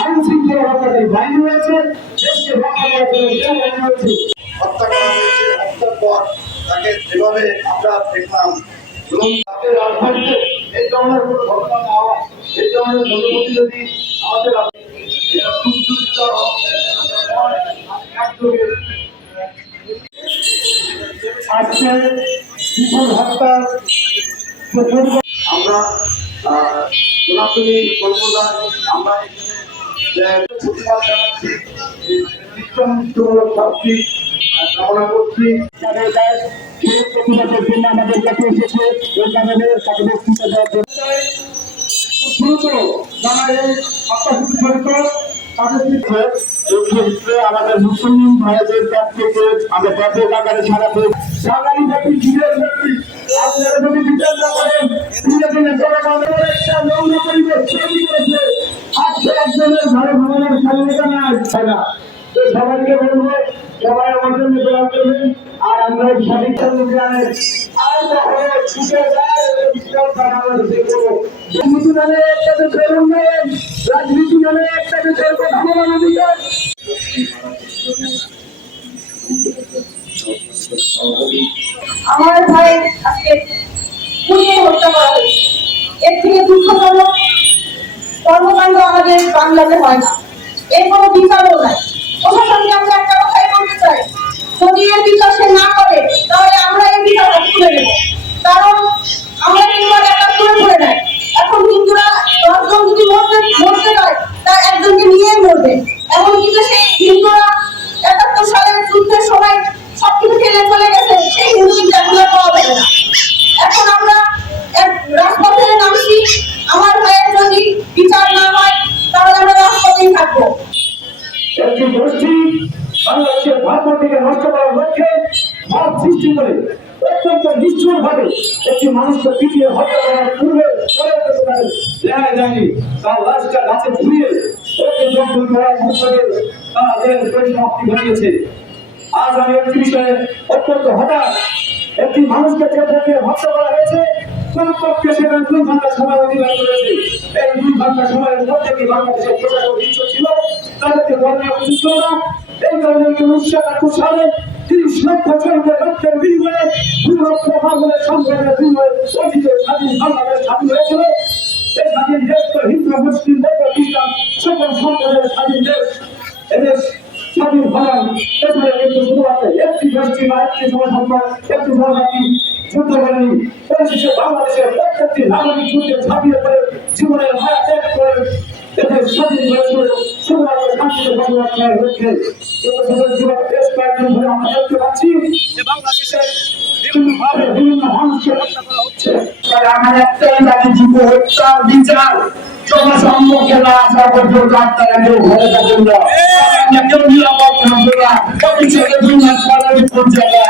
আইন শৃঙ্খলা রক্ষাকারী বাহিনী রয়েছে, দেশকে রক্ষা করার জন্য যে বাহিনী রয়েছে। হত্যা করা হয়েছে, হত্যার পর তাকে যেভাবে আমরা দেখলাম এবং তাদের রাজধানীতে এই ধরনের কোনো ঘটনা না হয়, এই ধরনের জনপ্রতিনিধি আমাদের আজকে শিশুর হত্যার আমরা আমরা প্রতিবাদ জানাচ্ছি, শাস্তি কামনা করছি। সেই প্রতিবাদের জন্য আমাদের কাছে এসেছে এই কারণে তাকে বক্তৃতা দেওয়ার জন্য দ্রুত যারা এই হত্যাসূচি জড়িত তাদের ক্ষেত্রে আমাদের মুসলিম ভাইদের কাছ থেকে আমরা ব্যাপক আকারে সারা বাঙালি জাতি ধীরে ব্যক্তি আপনারা যদি বিচার না করেন ধীরে ধীরে জনগণের একটা নগ্ন পরিবেশ তৈরি করেছে। আজকে একজনের ঘরে ভ্রমণের স্বাধীনতা নাই না, তো সবাইকে বলবো সবাই আমাদের মেজাজ করবেন। আর আমরা সঠিক সংবিধানের আর কখনো ছুটে যায় রাজনীতি মানে একটা দেশের উন্নয়ন, রাজনীতি মানে একটা দেশের কথা বলার অধিকার। আমার ভাই আজকে পুড়িয়ে হত্যা করা হয়েছে। এর থেকে দুঃখজনক কর্মকাণ্ড আমাদের বাংলাতে হয় না, এর কোনো বিচারও নাই। প্রশাসনকে আমরা একটা কথাই বলতে চাই, যদি এর বিচার সে না করে তাহলে আমরা এই বিচার তুলে নেব। কারণ আমরা কিন্তু একটা তুলে ধরে নাই। এখন হিন্দুরা 10 জন যদি মরতে যায় তা একজনকে নিয়েই মরবে। এমন কিন্তু সেই হিন্দুরা 71 সালের যুদ্ধের সময় সবকিছু ফেলে চলে গেছে, সেই হিন্দু কিন্তু এখন পাওয়া যাবে না। এখন আমরা রাজপথে নামছি, আমার ভাইয়ের যদি বিচার না হয় তাহলে আমরা রাজপথেই থাকবো। একটি গোষ্ঠী বাংলাদেশের ভাবমূর্তিকে নষ্ট করার লক্ষ্যে ভাব সৃষ্টি করে অত্যন্ত নিষ্ঠুর ভাবে একটি মানুষকে পিটিয়ে হত্যা করার পূর্বে দেখা যায়নি, তার লাশটা গাছে ঝুলিয়ে জঙ্গল করার মধ্যে তাদের পরিসমাপ্তি ঘটিয়েছে। আজ আমি একটি বিষয়ে অত্যন্ত হতাশ। একটি মানুষকে যে হত্যা করা হয়েছে কমপক্ষে সেখানে 2 ঘন্টা সময় অতিবাহিত করেছে। এই 2 ঘন্টা সময়ের মধ্যে কি বাংলাদেশের প্রশাসন নিশ্চিত ছিল তাদেরকে ধর্মীয় উচিত ছিল না? এই কারণে 1971 সালে 30 লক্ষ শ্রমিকের রক্তের বিনিময়ে 2 লক্ষ মানুষের সংগ্রামের বিনিময়ে অর্জিত স্বাধীন বাংলাদেশ স্বাধীন হয়েছিল। এই স্বাধীন দেশ তো হিন্দু মুসলিম বৌদ্ধ খ্রিস্টান সকল সম্প্রদায়ের স্বাধীন দেশ। এদেশ স্বাধীন হওয়ার পেছনে কিন্তু শুধুমাত্র একটি গোষ্ঠী বা একটি জনসংখ্যা একটি জনজাতি যুদ্ধ করেনি। পরিশেষে বাংলাদেশের প্রত্যেকটি নাগরিক যুদ্ধে ঝাঁপিয়ে পড়ে জীবনের মায়া ত্যাগ করে এদের স্বাধীন হয়েছিল শুধুমাত্র শান্তিতে বসবাস করার লক্ষ্যে। বেশ কয়েকদিন ধরে আমরা দেখতে পাচ্ছি যে বাংলাদেশে বিভিন্নভাবে বিভিন্ন মানুষকে হত্যা করা হচ্ছে। আমার একটাই দাবি, যুব হত্যার বিচার জনসম্মুখে না আসা পর্যন্ত আপনারা কেউ ঘরে থাকেন না, কেউ নিরাপদ থাকবে না। ভবিষ্যতে 2 মাস পরে পর্যায়ে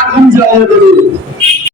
আগুন জ্বালিয়ে দেবে।